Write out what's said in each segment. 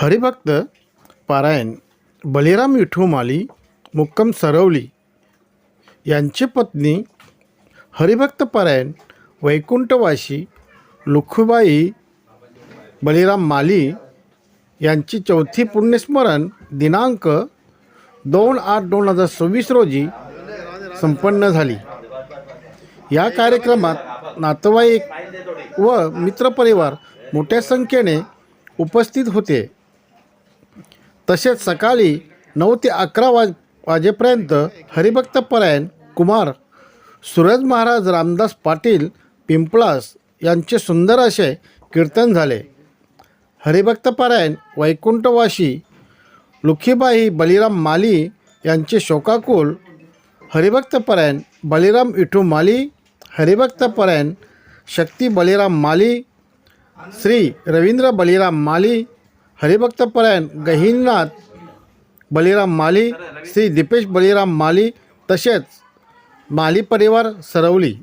हरिभक्त पारायण बलिराम विठू माली मुक्काम सरवली यांची पत्नी हरिभक्त पारायण वैकुंठवासी लुखुबाई बलिराम माली यांची चौथी पुण्यस्मरण दिनांक 2/8/2026 रोजी संपन्न झाली. या कार्यक्रमात नातेवाईक व मित्रपरिवार मोठ्या संख्येने उपस्थित होते. तसेच सकाळी 9 ते 11 वाजेपर्यंत हरिभक्त पारायण कुमार सूरज महाराज रामदास पाटील पिंपळास यांचे सुंदर असे कीर्तन झाले. हरिभक्त पारायण वैकुंठवासी लुखीबाई बलिराम माली यांचे शोकाकुल हरिभक्त पारायण बलिराम विठू माली, हरिभक्त पारायण शक्ती बलिराम माली, श्री रवींद्र बलिराम माली, हरिभक्त पारायण गहिनीनाथ बलिराम माली, श्री दीपेश बलिराम माली तसेच माली परिवार सरवली.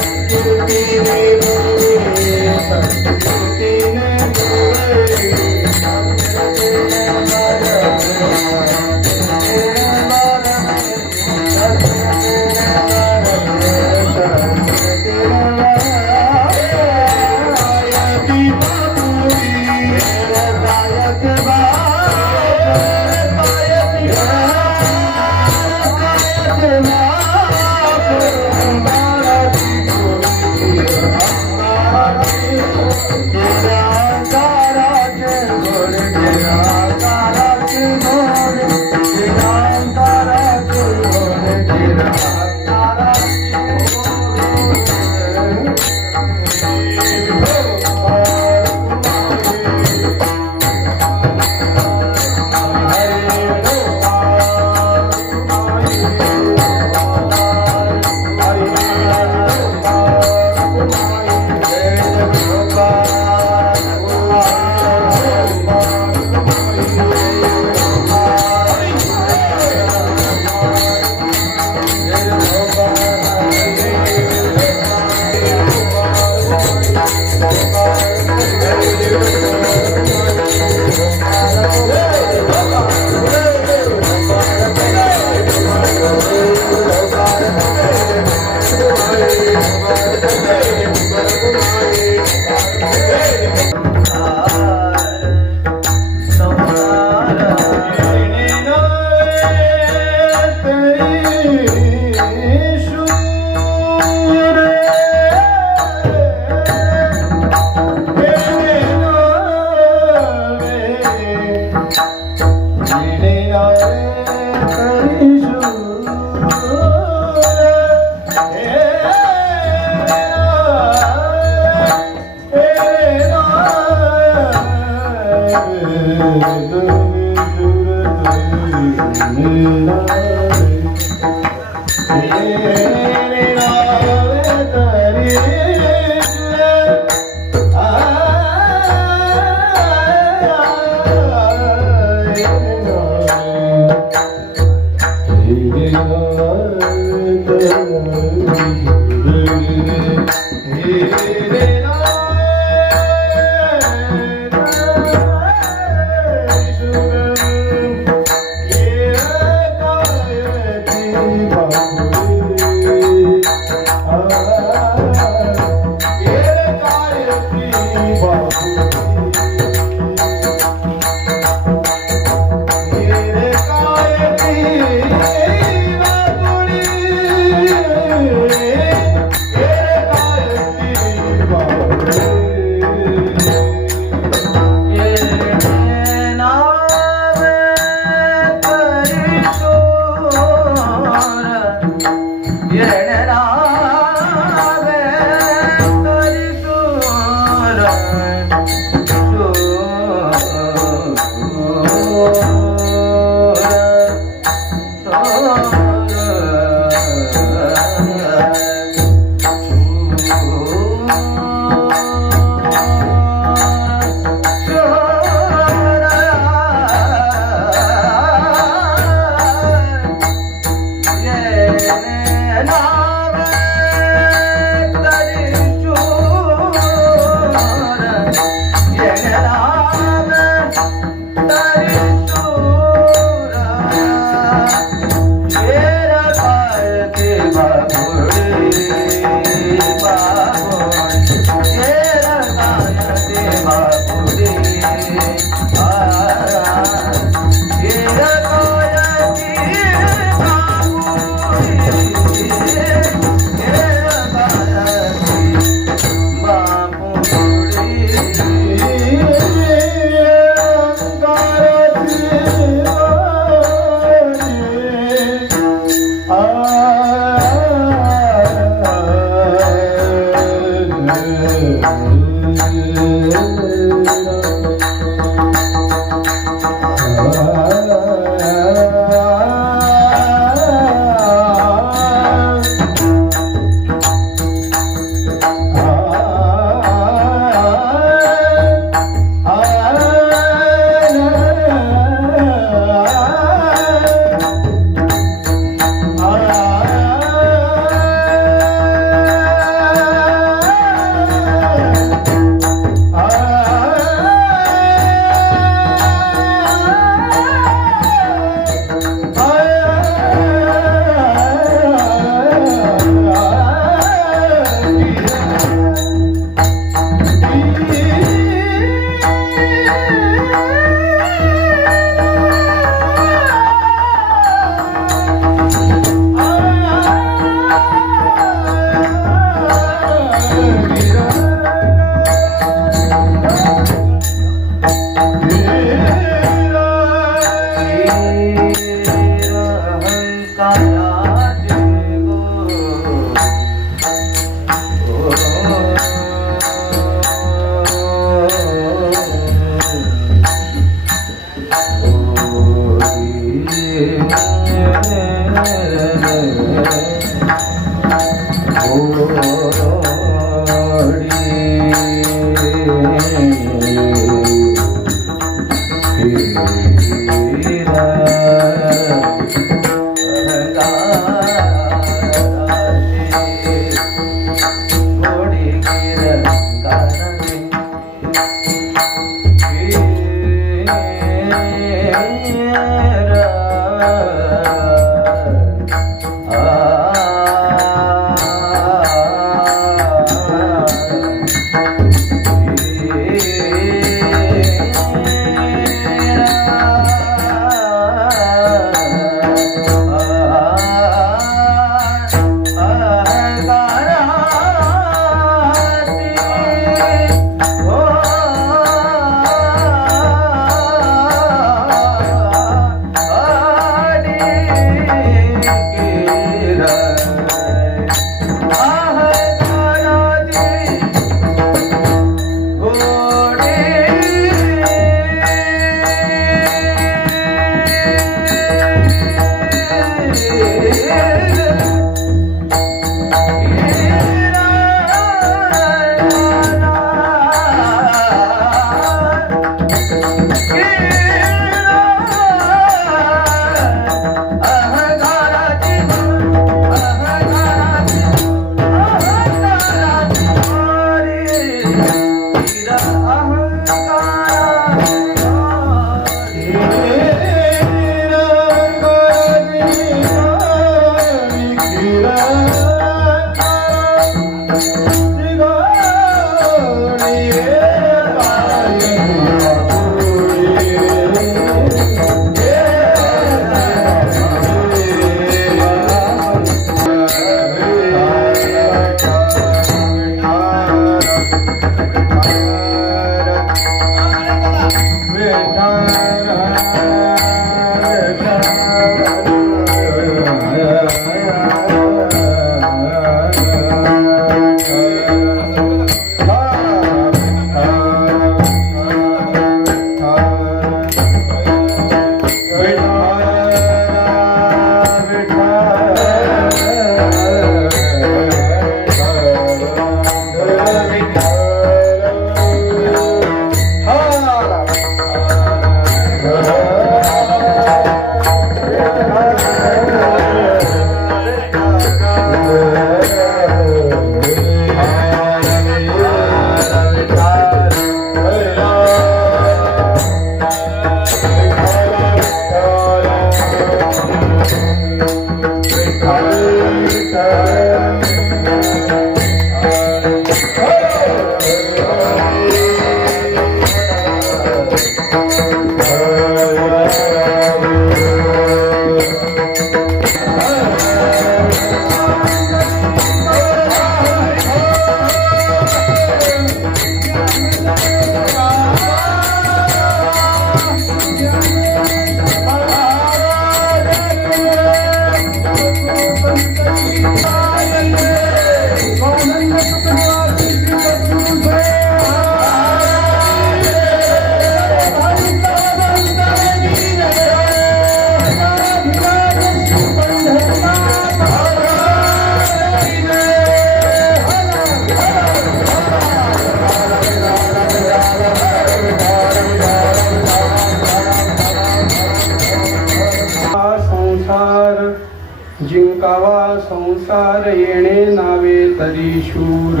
जिंकावा संसार येणे नावे तरी शूर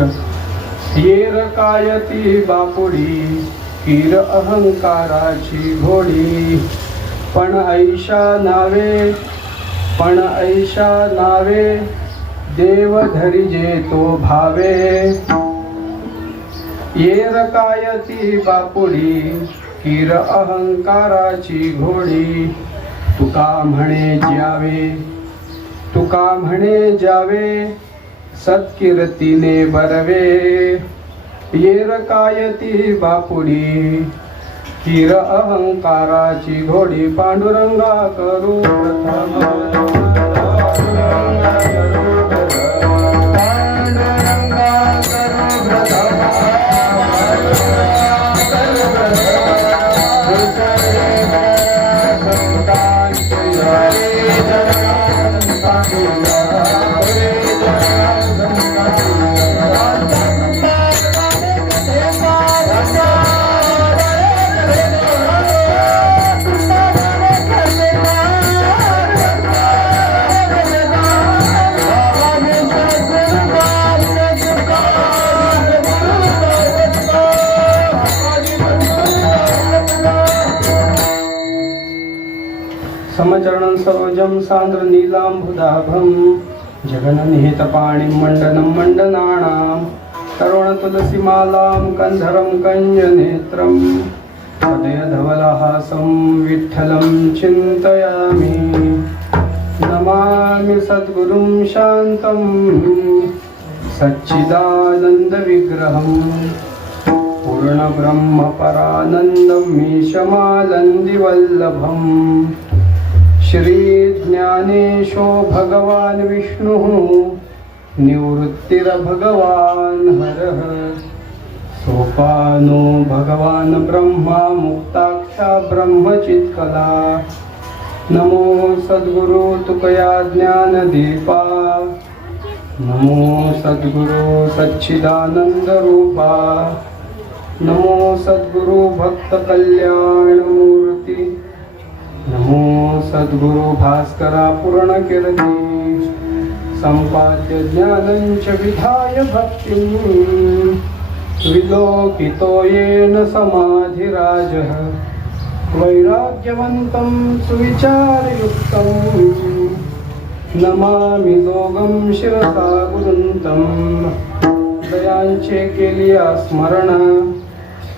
येर कायती बापुडी कीर अहंकाराची घोडी पण ऐशा नावे देव धरिजे तो भावे येर कायती बापुडी कीर अहंकाराची घोडी तुका म्हणे जावे सत्कीर्तीने बरवे येर कायती बापुडी कीर अहंकाराची घोडी पांडुरंगा करू प्रथम समचरणं सरोजं सान्द्र नीलाम्बुदाभं जगन्निहित पाणिं मण्डनं मण्डनानां तरुणतुलसीमालां कन्धरं कञ्जनेत्रं हृदयधवलहासं विठ्ठलं चिन्तयामि नमामि सद्गुरुं शान्तं सच्चिदानन्दविग्रहं पूर्णब्रह्मपरानन्दं मीशमानन्दिवल्लभम् श्री ज्ञानेशो भगवान विष्णुः निवृत्तिर भगवान हरः सोपानो भगवान ब्रह्मा मुक्ताख्या ब्रह्मचित्कला नमो सद्गुरु तुकया ज्ञानदीपा नमो सद्गुरु सच्चिदानंद रूपा नमो सद्गुरु भक्त कल्याण मूर्ती नमो सद्गुरु भास्करा पूर्ण कीर्ती संपाद्य ज्ञानंच विधाय भक्तिं विलोकितो येन समाधिराजः वैराग्यवन्तं सुविचारयुक्तं नमामि लोगं शिरसा गुरुन्तं दयांचे केलिया स्मरण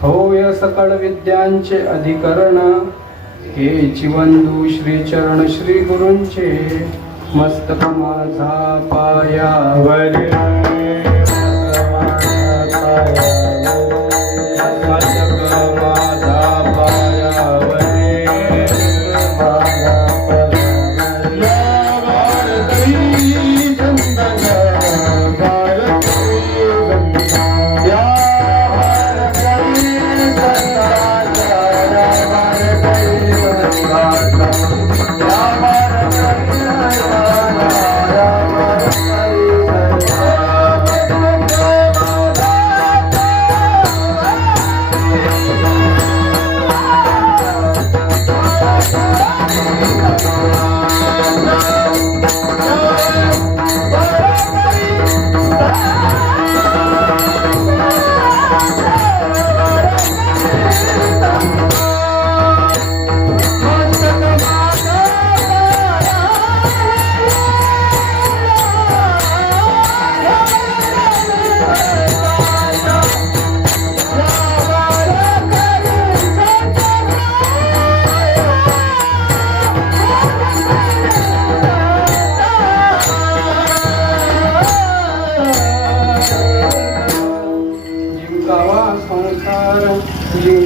होय सकळ विद्यांचे अधिकरण हे चिवंदू श्री चरण श्री गुरूंचे मस्तक माझा पायावरी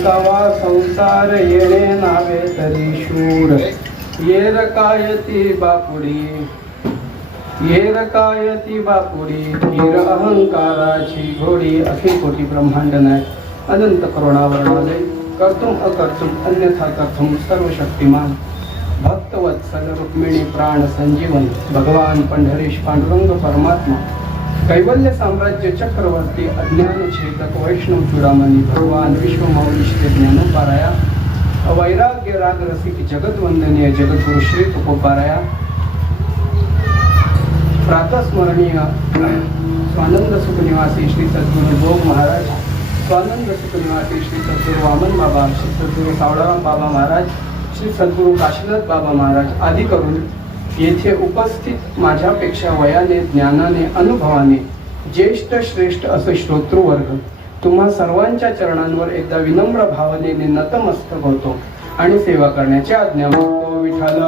जिंकावा संसार येणे नावे तरी शूर येर कायती बापुडी येर कायती बापुडी हीर अहंकाराची घोडी अखिल कोटी ब्रह्मांड नाय अनंत करुणावर्णालय कर्तुम अकर्तुम अन्यथा कर्तुम सर्वशक्तिमान भक्तवत्सल रुक्मिणी प्राण संजीवन भगवान पंढरीश पांडुरंग परमात्मा कैवल्य साम्राज्य चक्रवर्ती अज्ञान छेदक वैष्णव चूडामणी भगवान विश्वमौली श्री ज्ञानोपाराया वैराग्य राग रसिक जगद्वंदनीय जगद्गुरु श्री तुकोपाराया प्रातस्मरणीय स्वानंद सुख निवासी श्री सद्गुरु भोग महाराज स्वानंद सुख निवासी श्री सद्गुरु वामन बाबा श्री सद्गुरु सावळाराम बाबा महाराज श्री सद्गुरु काशीनाथ बाबा महाराज आदी करून येथे उपस्थित माझ्यापेक्षा वयाने ज्ञानाने अनुभवाने ज्येष्ठ श्रेष्ठ असे श्रोतृवर्ग तुम्हा सर्वांच्या चरणांवर एकदा विनम्र भावनेने नतमस्तक होतो आणि सेवा करण्याची आज्ञा मागतो. विठ्ठल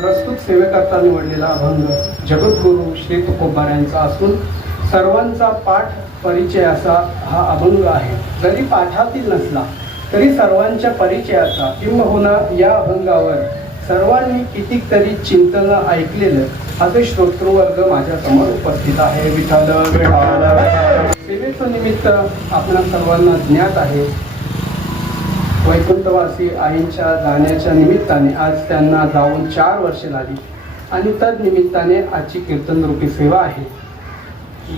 प्रस्तुत सेवेकरता निवडलेला अभंग जगद्गुरु श्री तुकोबारायांचा असून सर्वांचा पाठ परिचय असा हा अभंग आहे. जरी पाठातील नसला तरी सर्वांच्या परिचयाचा किंबहुना या अभंगावर सर्वांनी कितीतरी चिंतन ऐकलेलं असे श्रोतृवर्ग माझ्या समोर उपस्थित आहे. विठ्ठल विठ्ठल सेवेचं निमित्त आपल्या सर्वांना ज्ञात आहे. वैकुंठवासी आईंच्या जाण्याच्या निमित्ताने आज त्यांना जाऊन 4 वर्षे झाली आणि तद निमित्ताने आजची कीर्तनरूपी सेवा आहे.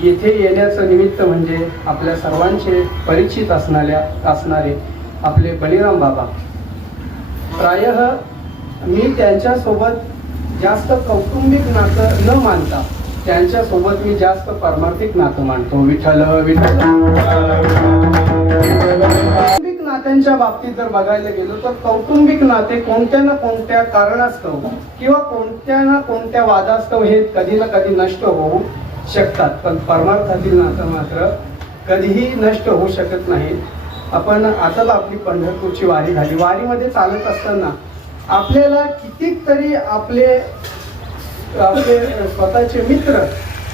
येथे येण्याचं निमित्त म्हणजे आपल्या सर्वांचे परिचित असणारे आपले बळीराम बाबा. प्रायः मी त्यांच्यासोबत जास्त कौटुंबिक नातं न मानता त्यांच्यासोबत मी जास्त पारमार्थिक नातं मानतो. विठ्ठल विठ्ठल कौटुंबिक नात्यांच्या बाबतीत जर बघायला गेलो तर कौटुंबिक नाते कोणत्या ना कोणत्या कारणास्तव किंवा कोणत्या ना कोणत्या वादास्तव हे कधी ना कधी नष्ट होऊ शकतात, पण परमार्थातील नातं मात्र कधीही नष्ट होऊ शकत नाही. आपण आता आपली पंढरपूरची वारी झाली. वारीमध्ये चालत असताना आपल्याला कितीतरी आपले स्वतःचे मित्र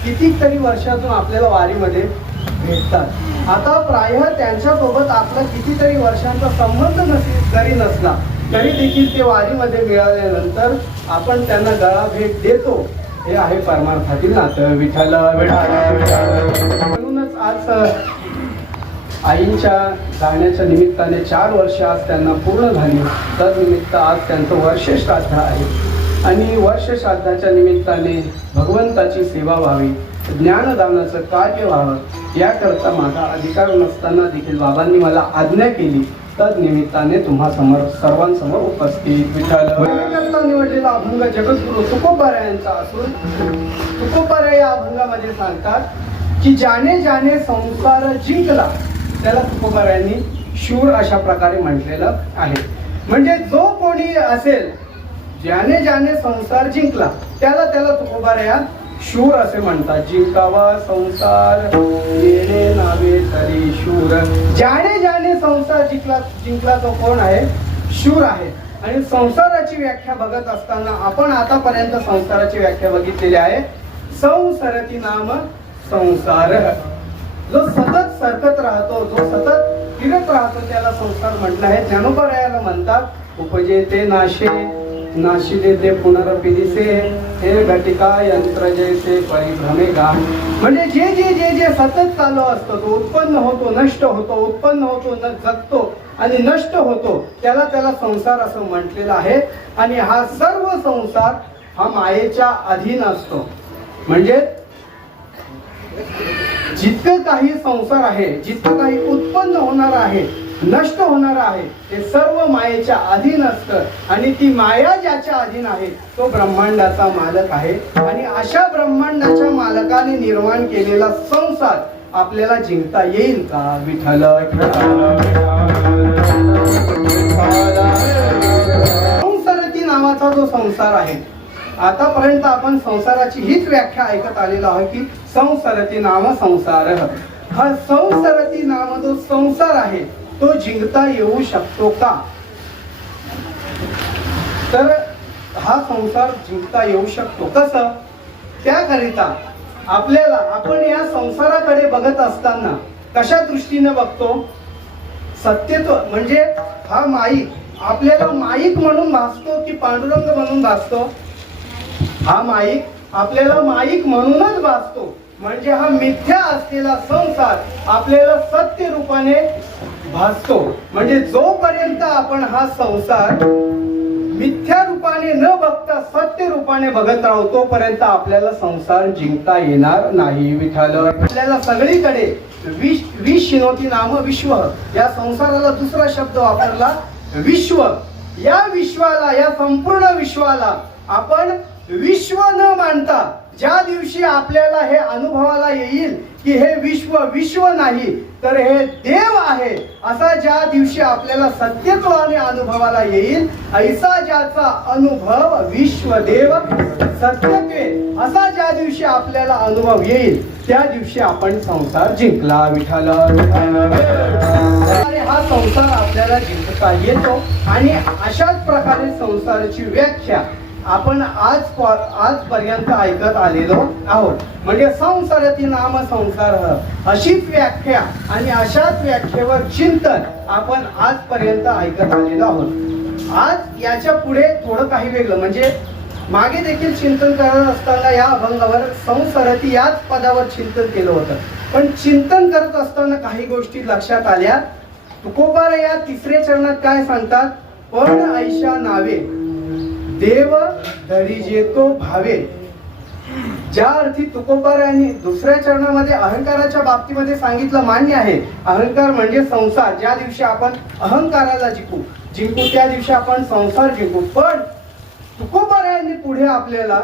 कितीतरी वर्षातून आपल्याला वारीमध्ये भेटतात. आता प्रायः त्यांच्यासोबत आपला कितीतरी वर्षांचा संबंध जरी नसला तरी देखील ते वारीमध्ये मिळाल्यानंतर आपण त्यांना गळा भेट देतो. हे आहे परमार्थातील नातं. विठ्ठल म्हणूनच आज आईंच्या जाण्याच्या निमित्ताने 4 वर्ष आज त्यांना पूर्ण झाली. तदनिमित्त आज त्यांचं वर्ष श्राद्ध आहे आणि वर्ष श्राद्धाच्या निमित्ताने भगवंताची सेवा व्हावी, ज्ञानदानाचं कार्य व्हावं याकरता माझा अधिकार नसताना देखील बाबांनी मला आज्ञा केली. तदनिमित्ताने तुम्हा समोर सर्वांसमोर उपस्थित. विठ्ठल निवडलेला अभंग जगद्गुरु तुकोबारायांचा असून तुकोबारा या अभंगामध्ये सांगतात की ज्याने ज्याने संसार जिंकला त्याला तुकोबारायांनी शूर अशा प्रकारे म्हटलेलं आहे. म्हणजे जो कोणी असेल ज्याने ज्याने संसार जिंकला त्याला तुकोबाराया शूर असे म्हणतात. जिंकावा संसार येणे नावे तरी शूर. ज्याने ज्याने संसार जिंकला तो कोण आहे? शूर आहे. आणि संसाराची व्याख्या बघत असताना आपण आतापर्यंत संसाराची व्याख्या बघितलेली आहे. संसरती नाम संसार. जो सतत सरकत राहतो, जो सतत फिरत राहतो त्याला संसार म्हटलं आहे. ज्ञानोबारायाला म्हणतात उपजे ते नाशे नाशिले ते पुनरपिदिसे हे घटिका यंत्र जैसे परिभ्रमे गा. म्हणजे जे जे जे जे सतत चालू असतो तो उत्पन्न होतो, नष्ट होतो, उत्पन्न होतो, जगतो आणि नष्ट होतो त्याला संसार असं म्हटलेलं आहे. आणि हा सर्व संसार हा मायेच्या अधीन असतो. म्हणजे जितकं काही संसार आहे, जितकं काही उत्पन्न होणार आहे, नष्ट होणार आहे ते सर्व मायेच्या अधीन असतं आणि ती माया ज्याच्या अधीन आहे तो ब्रह्मांडाचा मालक आहे. आणि अशा ब्रह्मांडाच्या मालकाने निर्माण केलेला संसार आपल्याला जिंकता येईल का? विठ्ठल संसारती नावाचा जो संसार आहे, आतापर्यंत आपण संसाराची हीच व्याख्या ऐकत आलेलो आहोत की संसारती नाम संसार. हा संसारती नाम जो संसार आहे तो जिंकता येऊ शकतो का? तर हा संसार जिंकता येऊ शकतो कसं? त्याकरिता आपण या संसाराकडे बघत असताना कशा दृष्टीने बघतो? सत्यत्व म्हणजे हा माईक आपल्याला माईक म्हणून भासतो की पांडुरंग म्हणून भासतो? हा माईक आपल्याला माईक म्हणूनच भासतो. म्हणजे हा मिथ्या असलेला संसार आपल्याला सत्य रूपाने भासतो. म्हणजे जोपर्यंत आपण हा संसार मिथ्या रूपाने न बघता सत्य रूपाने बघत राहू तोपर्यंत आपल्याला संसार जिंकता येणार नाही. विठाल आपल्याला सगळीकडे विश्वती नाम विश्व, या संसाराला दुसरा शब्द वापरला विश्व. या विश्वाला, या संपूर्ण विश्वाला आपण विश्व न मानता ज्या दिवशी आपल्याला हे अनुभवाला येईल की हे विश्व विश्व नाही तर हे देव आहे, असा ज्या दिवशी आपल्याला सत्यत्वाने अनुभवाला येईल, ऐसा ज्याचा अनुभव विश्वदेव सत्यत्वे, असा ज्या दिवशी आपल्याला अनुभव येईल त्या दिवशी आपण संसार जिंकला. विठाल हा संसार आपल्याला जिंकता येतो. आणि अशाच प्रकारे संसाराची व्याख्या आपण आजपर्यंत ऐकत आलेलो आहोत. म्हणजे संसारती नाम संसार, अशीच व्याख्या आणि अशाच व्याख्येवर चिंतन आपण आजपर्यंत ऐकत आलेलो आहोत. आज याच्या पुढे थोडं काही वेगळं, म्हणजे मागे देखील चिंतन करत असताना या अभंगावर संसारती याच पदावर चिंतन केलं होतं. पण चिंतन करत असताना काही गोष्टी लक्षात आल्या. तुकोबार या तिसऱ्या चरणात काय सांगतात? पण ऐशा नावे देव धरिजे तो भावे. ज्या अर्थी तुकोबारायांनी दुसऱ्या चरणामध्ये अहंकाराच्या बाबतीमध्ये सांगितलं मान्य आहे. अहंकार म्हणजे संसार. ज्या दिवशी आपण अहंकाराला जिंकू त्या दिवशी आपण संसार जिंकू. पण तुकोबारायांनी पुढे आपल्याला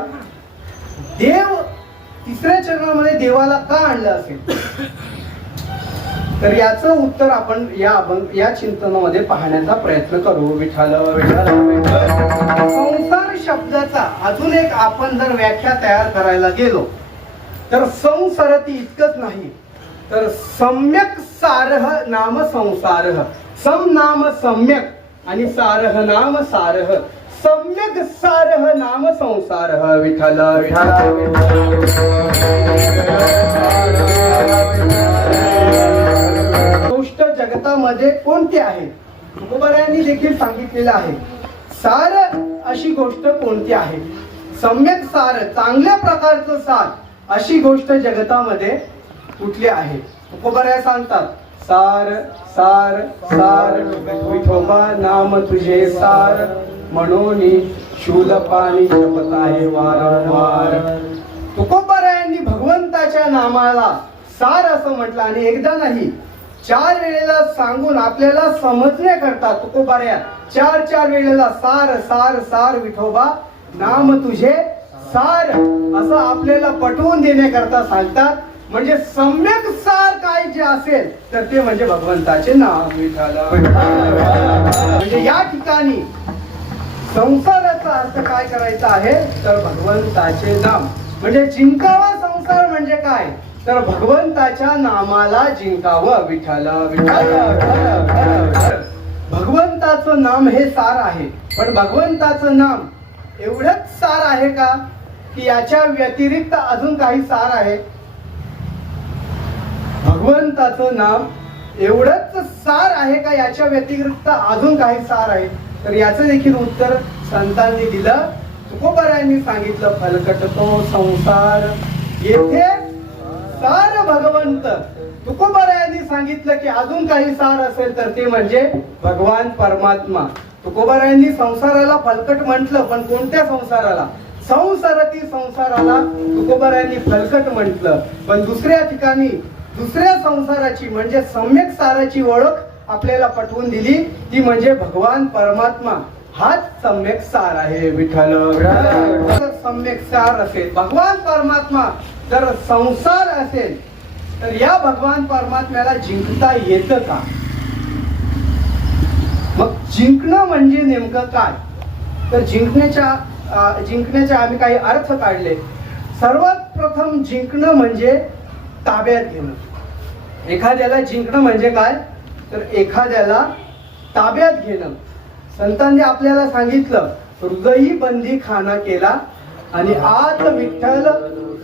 देव तिसऱ्या चरणामध्ये देवाला का आणलं असेल, तर याचं उत्तर आपण या चिंतनामध्ये पाहण्याचा प्रयत्न करू. विठाल संसार शब्दाचा अजून एक आपण जर व्याख्या तयार करायला गेलो तर संसारती इतकंच नाही तर सम्यक सारह नाम संसारह. सम नाम सम्यक आणि सारह नाम सारह. सम्यक सारह नाम संसारह. विठाल गोष्ट जगतामध्ये कोणती आहे? तुकोबारायांनी देखील सांगितलेलं आहे. सार अशी गोष्ट कोणती आहे? सम्यक सार, चांगल्या प्रकारचं सार अशी गोष्ट जगतामध्ये कुठली आहे? तुकोबाराया सांगतात सार सार सार विठोबा नाम तुझे सार, म्हणून शूलपाणी जपत आहे वारंवार. तुकोबारायांनी भगवंताच्या नामाला सार असं म्हटलं आणि एकदा नाही 4 वेळेला सांगून आपल्याला समजण्याकरता तुकोबाराया 4 वेळेला सार सार सार विठोबा नाम तुझे सार असं आपल्याला पटवून देण्याकरता सांगतात. म्हणजे सम्यक सार काय जे असेल तर ते म्हणजे भगवंताचे नाम. विठ्ठल म्हणजे या ठिकाणी संसाराचा अर्थ काय करायचा आहे तर भगवंताचे नाम. म्हणजे जिंकावा संसार म्हणजे काय तर भगवंताच्या नामाला जिंकावं. विठ्ठल भगवंताचं नाम हे सार आहे. पण भगवंताचं नाम एवढंच सार आहे का की याच्या व्यतिरिक्त अजून काही सार आहे? भगवंताचं नाम एवढंच सार आहे का याच्या व्यतिरिक्त अजून काही सार आहे? तर याचं देखील उत्तर संतांनी दिलं. तुकोबारायांनी सांगितलं फलकट तो संसार येथे सार भगवंत. तुकोबारायांनी सांगितलं की अजून काही सार असेल तर ते म्हणजे भगवान परमात्मा. तुकोबारायांनी संसाराला फलकट म्हटलं, पण कोणत्या संसाराला? संसारती संसाराला तुकोबारायांनी फलकट म्हटलं. पण दुसऱ्या ठिकाणी दुसऱ्या संसाराची म्हणजे सम्यक साराची ओळख आपल्याला पटवून दिली, ती म्हणजे भगवान परमात्मा. हाच सम्यक सार आहे. विठ्ठल सम्यक सार असेल, भगवान परमात्मा जर संसार असेल तर या भगवान परमात्म्याला जिंकता येतं का? मग जिंकणं म्हणजे नेमकं काय? तर जिंकण्याचे आम्ही काही अर्थ काढले. सर्वात प्रथम जिंकणं म्हणजे ताब्यात घेणं. एखाद्याला जिंकणं म्हणजे काय तर एखाद्याला ताब्यात घेणं. संतांनी आपल्याला सांगितलं हृदयी बंदी खाना केला आणि आत विठ्ठल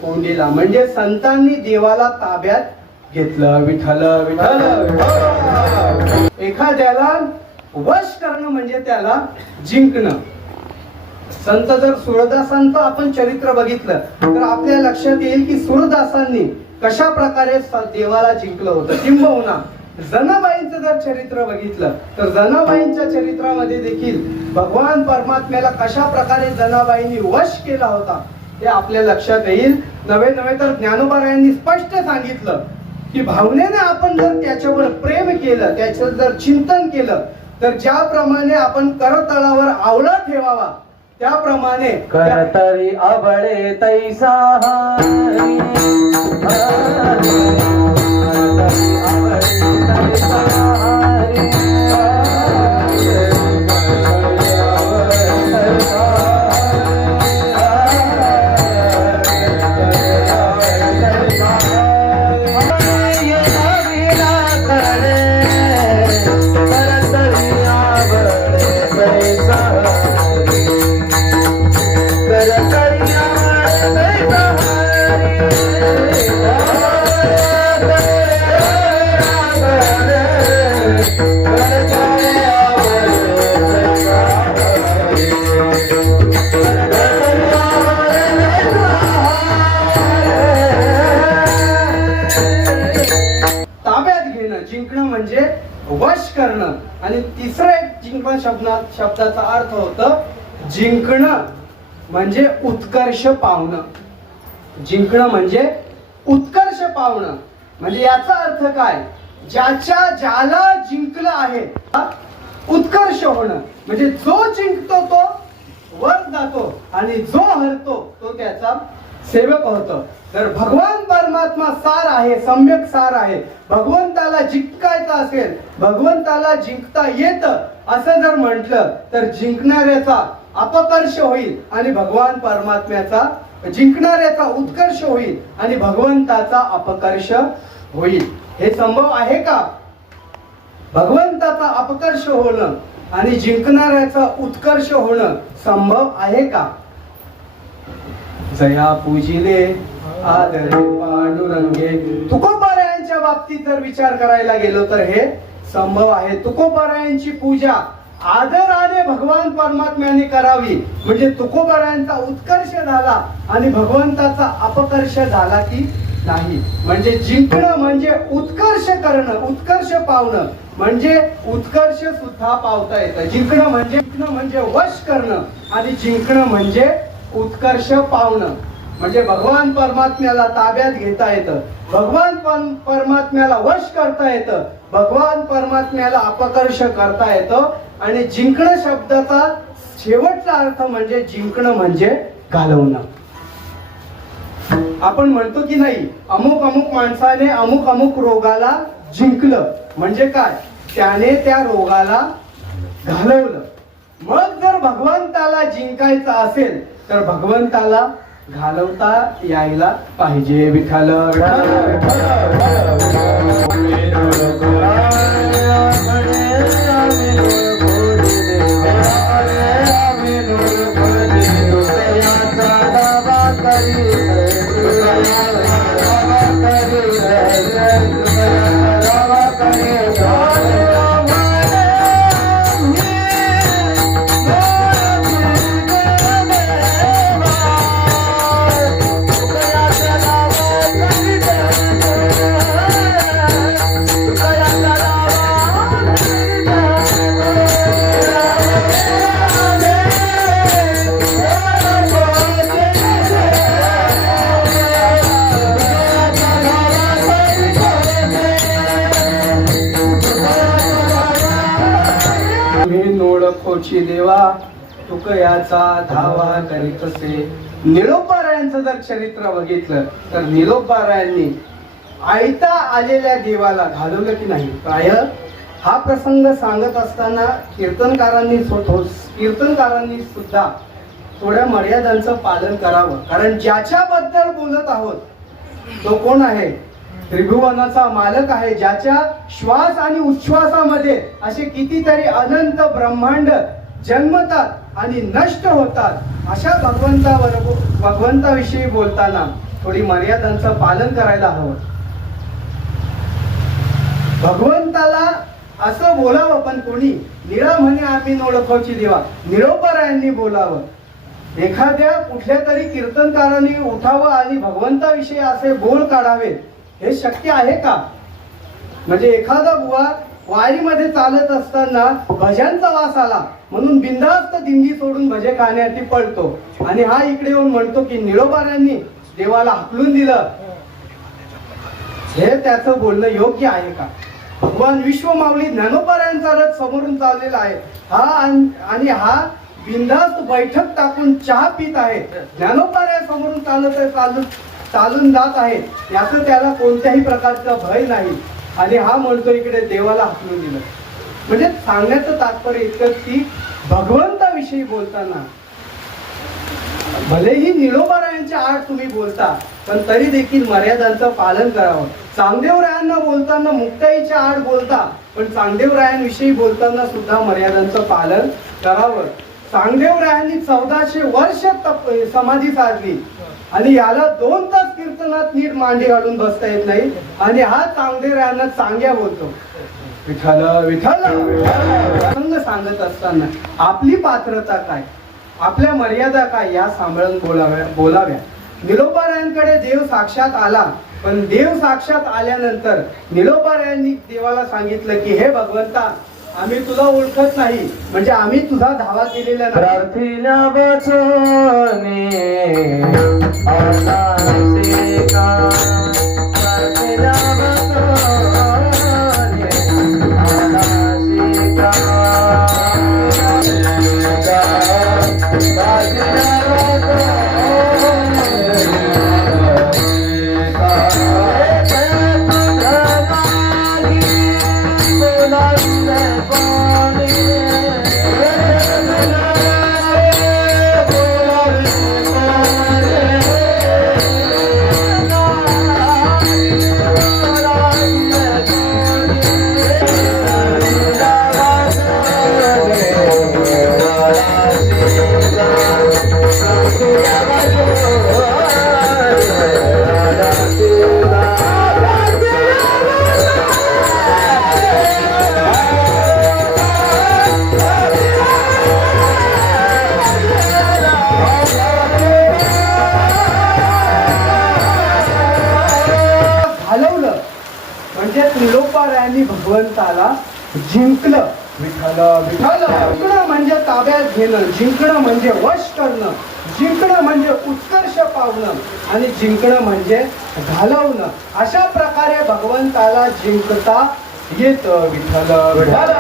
कोंडीला. म्हणजे संतांनी देवाला ताब्यात घेतलं. विठ्ठल विठ्ठल एखाद्याला वश करणं म्हणजे त्याला जिंकणं. संत जर सूरदासांचं आपण चरित्र बघितलं तर आपल्या लक्षात येईल की सूरदासांनी कशा प्रकारे देवाला जिंकलं होतं. किंबहुना जनाबाईंचं जर चरित्र बघितलं तर जनाबाईंच्या चरित्रामध्ये देखील भगवान परमात्म्याला कशा प्रकारे जनाबाईंनी वश केला होता हे आपल्या लक्षात येईल. नव्हे तर ज्ञानोबारायांनी स्पष्ट सांगितलं की भावनेने आपण जर त्याच्यावर प्रेम केलं, त्याचं जर चिंतन केलं तर ज्याप्रमाणे आपण करतळावर आवळा ठेवावा त्याप्रमाणे करतळी आवळे तैसा हरी, हरी, करतळी आवळे तैसा हरी, करतळी आवळे तैसा जिंकणं म्हणजे वश करणं. आणि तिसरं एक जिंकणं शब्दाचा अर्थ होतं जिंकणं म्हणजे उत्कर्ष पावणं. जिंकणं म्हणजे उत्कर्ष पावणं म्हणजे याचा अर्थ काय, ज्याला जिंकलं आहे उत्कर्ष होणं. म्हणजे जो जिंकतो तो वर जातो आणि जो हरतो तो त्याचा सेवक होतो. तर भगवान परमात्मा सार आहे, सम्यक सार आहे. भगवंताला जिंकायचं असेल, भगवंताला जिंकता येतं असं जर म्हटलं तर जिंकणाऱ्याचा अपकर्ष होईल आणि भगवान परमात्म्याचा, जिंकणाऱ्याचा उत्कर्ष होईल आणि भगवंताचा अपकर्ष होईल. हे संभव आहे का? भगवंताचा अपकर्ष होणं आणि जिंकणाऱ्याचा उत्कर्ष होणं संभव आहे का? जया पूजिले आदरे पांडुरंगे. तुकोबारायांच्या बाबतीत जर विचार करायला गेलो तर हे संभव आहे. तुकोबारायांची पूजा आदराने भगवान परमात्म्याने करावी म्हणजे तुकोबारायांचा उत्कर्ष झाला आणि भगवंताचा अपकर्ष झाला की नाही. म्हणजे जिंकणं म्हणजे उत्कर्ष करणं, उत्कर्ष पावणं म्हणजे उत्कर्ष सुद्धा पावता येतं. जिंकणं म्हणजे वश करणं आणि जिंकणं म्हणजे उत्कर्ष पावणं. म्हणजे भगवान परमात्म्याला ताब्यात घेता येतं, भगवान परमात्म्याला वश करता येतं, भगवान परमात्म्याला अपकर्ष करता येतं. आणि जिंकणं शब्दाचा शेवटचा अर्थ म्हणजे जिंकणं म्हणजे घालवणं. आपण म्हणतो की नाही अमुक माणसाने अमुक रोगाला जिंकलं म्हणजे काय, त्याने त्या रोगाला घालवलं. मग जर भगवंताला जिंकायचं असेल तर भगवंताला घालवता यायला पाहिजे. विठ्ठल ओळखोची देवा तुकयाचा धावा करीत असे. निलोपारायांचं जर चरित्र बघितलं तर निलोपारायांनी आयता आलेल्या देवाला घालवलं की नाही. प्राय हा प्रसंग सांगत असताना कीर्तनकारांनी सुद्धा थोड्या मर्यादांचं पालन करावं. कारण ज्याच्याबद्दल बोलत आहोत तो कोण आहे, त्रिभुवनाचा मालक आहे, ज्याच्या श्वास आणि उच्छ्वासामध्ये असे कितीतरी अनंत ब्रह्मांड जन्मतात आणि नष्ट होतात. अशा भगवंताविषयी बोलताना थोडी मर्यादांचं पालन करायला हवं. भगवंताला असं बोलावं, पण कोणी निळा म्हणे आम्ही ओळखवची देवा, निळोबारायांनी बोलावं. एखाद्या कुठल्या तरी कीर्तनकारांनी उठावं आणि भगवंताविषयी असे बोल काढावे, हे शक्य आहे का? म्हणजे एखादा बुवा वारीमध्ये चालत असताना भज्यांचा वास आला म्हणून बिनधास्त दिंडी सोडून भजे खाण्यासाठी पळतो, आणि हा इकडे येऊन म्हणतो की निळोबारायांनी देवाला हाकलून दिलं. हे त्याचं बोलणं योग्य आहे का? भगवान विश्वमाऊली ज्ञानोबारायांचा रथ समोरून चाललेला आहे, आणि हा बिनधास्त बैठक टाकून चहा पित आहे. ज्ञानोबाराया समोरून चालून जात आहे, याचं त्याला कोणत्याही प्रकारचं भय नाही, आणि हा म्हणतो इकडे देवाला हाकलून दिलं. म्हणजे सांगण्याचं तात्पर्य इतकं की भगवंताविषयी बोलताना भलेही निळोबारायांच्या आड तुम्ही बोलता, पण तरी देखील मर्यादांचं पालन करावं. चांगदेवरायांना बोलताना मुक्ताईच्या आड बोलता, पण चांगदेवरायांविषयी बोलताना सुद्धा मर्यादांचं पालन करावं. चांगदेवरायांनी 1400 वर्ष समाधी साधली, आणि याला 2 तास कीर्तनात नीट मांडी घालून बसता येत नाही, आणि हा चांगदेवरायांना चांग्या बोलतो. विठ्ठल विठ्ठल संग सांगत असताना आपली पात्रता काय, आपल्या मर्यादा काय, या सांभाळून बोलाव्या. निळोबारायांकडे देव साक्षात आला, पण देव साक्षात आल्यानंतर निळोबारायांनी देवाला सांगितलं की हे भगवंता, आम्ही तुला ओळखत नाही, म्हणजे आम्ही तुझा धावा केलेला नाही. प्रार्थीला वाचोने आलासे का, प्रार्थीला वाचोने आलासे का, प्रार्थीला निळोबारायांनी भगवंताला जिंकलं. विठ्ठल विठ्ठल. जिंकणं म्हणजे ताब्यात घेणं, जिंकणं म्हणजे वश करणं, जिंकणं म्हणजे उत्कर्ष पावणं, आणि जिंकणं म्हणजे घालवणं. अशा प्रकारे भगवंताला जिंकता येतं. विठ्ठल विठ्ठल.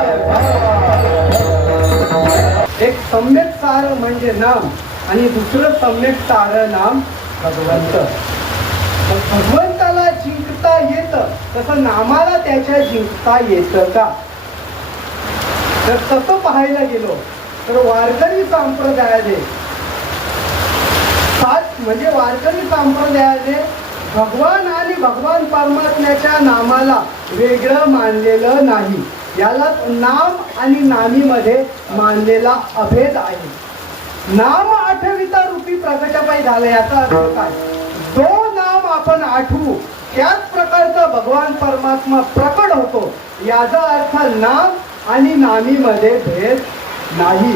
एक सम्यक सार म्हणजे नाम, आणि दुसरं सम्यक सार नाम भगवंत. भगवंताला जिंकता येतं, तसं नामाला त्याच्या जिंकता येतं का? तर तसं पाहायला गेलो तर वारकरी संप्रदायाने म्हणजे वारकरी संप्रदायाने भगवान आणि भगवान परमात्म्याच्या नामाला वेगळं मानलेलं नाही. याला नाम आणि नामीमध्ये मानलेला अभेद आहे. नाम आठविता रूपी प्रगटापायी झालं, याचा अर्थ काय? जो नाम आपण आठवू त्याच प्रकारचा भगवान परमात्मा प्रकट होतो. याचा अर्थ नाम आणि नामीमध्ये भेद नाही.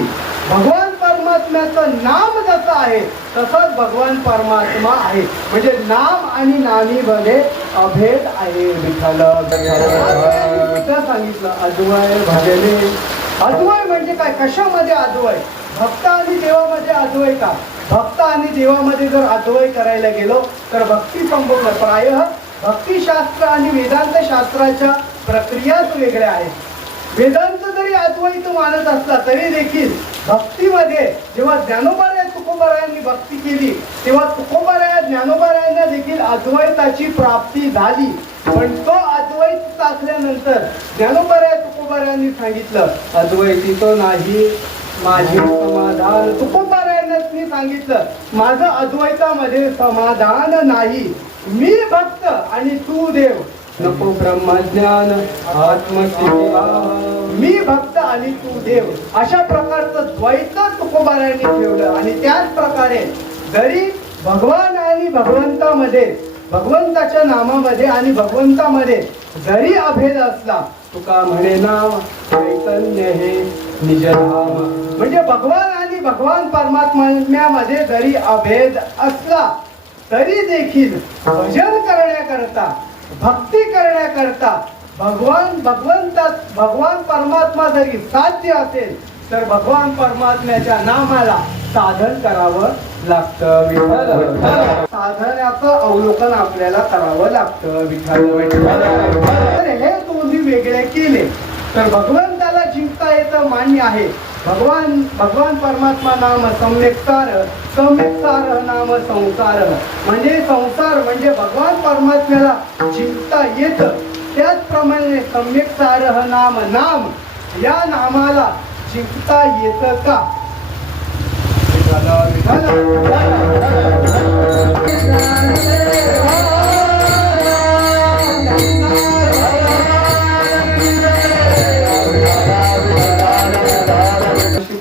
भगवान परमात्म्याचं नाम जसं आहे तसंच भगवान परमात्मा आहे. म्हणजे नाम आणि नामीमध्ये अभेद आहे. विठ्ठल सांगितलं अद्वय भजने. अद्वय म्हणजे काय? कशामध्ये अद्वय? भक्त आणि देवामध्ये अद्वय का? भक्त आणि देवामध्ये जर अद्वय करायला गेलो तर भक्ती संपूर्ण प्रायः भक्तिशास्त्र आणि वेदांत शास्त्राच्या प्रक्रियाच वेगळ्या आहेत. वेदांत जरी अद्वैत मानत असला तरी देखील भक्तीमध्ये जेव्हा ज्ञानोबाराया तुकोबारायांनी भक्ती केली तेव्हा तुकोबाराया ज्ञानोबारायांना देखील अद्वैताची प्राप्ती झाली. पण तो अद्वैत चाचल्यानंतर ज्ञानोबाराया तुकोबारायांनी सांगितलं अद्वैती तो नाही माझे समाधान. तुकोबारायांनी सांगितलं माझं अद्वैतामध्ये समाधान नाही. मी भक्त आणि तू देव. नको ब्रह्मज्ञान आत्मसेवा. मी भक्त आणि तू देव. अशा प्रकारचं द्वैत तुकोबारायांनी ठेवलं. आणि त्याच प्रकारे जरी भगवान आणि भगवंतामध्ये, भगवंताच्या नामामध्ये आणि भगवंतामध्ये जरी अभेद असला तुका म्हणे नाम चैतन्य हे निजधाम. म्हणजे भगवान आणि भगवान परमात्म्यामध्ये जरी अभेद असला तरी देखील भजन करण्याकरता, भक्ती करण्याकरता भगवान परमात्मा जरी साध्य असेल तर भगवान परमात्म्याच्या नामाला साधन करावं लागतं. विठ्ठल साधनाचं अवलोकन आपल्याला करावं लागतं. विठ्ठल तर हे दोन्ही वेगळे केले तर भगवंताला जिंकता येतं, मान्य आहे. भगवान परमात्मा नाम सम्यक्तार, सम्यक्तार नाम संसार. म्हणजे संसार म्हणजे भगवान परमात्म्याला जिंकता येतं. त्याचप्रमाणे सम्यक्तार नाम या नामाला जिंकता येतं का?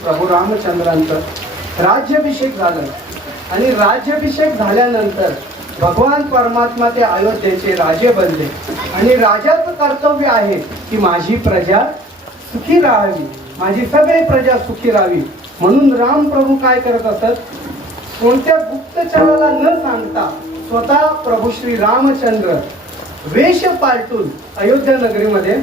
प्रभू रामचंद्रांचं राज्याभिषेक झालं आणि राज्याभिषेक झाल्यानंतर भगवान परमात्मा ते अयोध्येचे राजे बनले आणि राजाचं कर्तव्य आहे की माझी प्रजा सुखी राहावी, माझी सगळी प्रजा सुखी राहावी. म्हणून राम प्रभू काय करत असत, कोणत्या गुप्तचराला न सांगता स्वतः प्रभू श्री रामचंद्र वेश पालटून अयोध्या नगरीमध्ये